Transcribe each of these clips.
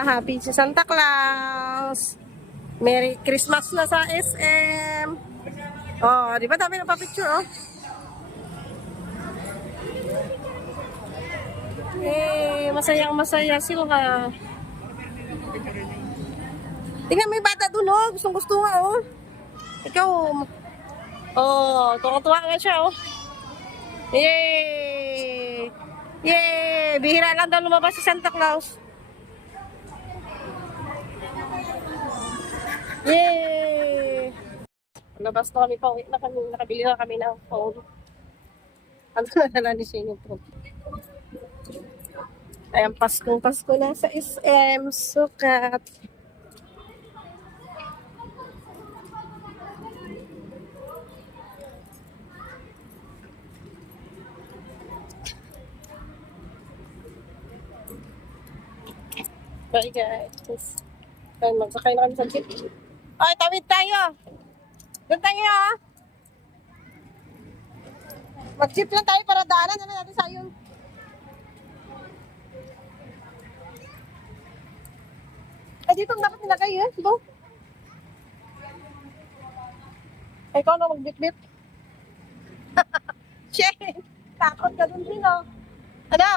Happy si Santa Claus. Merry Christmas na sa SM. Oh, di ba dami ng pa-picture, oh? Eh, masayang masaya sila. Tingnan mo yung bata dun, oh. Gustong gusto nga, oh. Ikaw, oh, tuwa-tuwa nga siya, oh. Yay! Yay! Bihira lang daw lumabas si Santa Claus. Yay! Labas na kami, pauwi na kami, nakabili na kami ng phone. Ano na dala ni Shane yung phone? Ayan, Pasko na sa SM. Sukat. Bye guys. Ayan, magsakay na kami sa jeep. Ay, tawid tayo. Doon tayo, ah. Mag-jeep lang tayo para daanan. Ano natin sa yun? Ay, dito dapat nilagay, eh. Ito. Ay, ikaw na mag-bit-bit. Shit! Takot ka dun din, oh. Ano?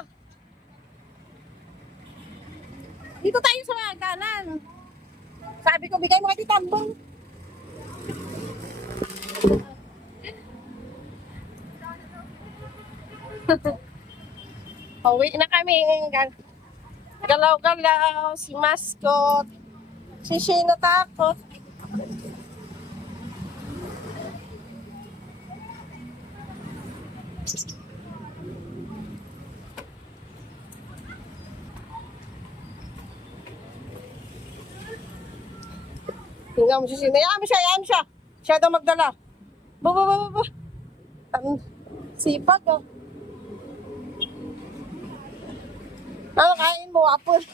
Dito tayo sa kanan. Sabi ko, bigay mo kay Titambong. Pauwi na kami. Galaw-galaw, si Mascot. Si Shane natakot. Tingnan mo si Shane. Hayaan mo siya. Siya daw magdala. Ba. Sipag, oh. Ano kain mo, apple?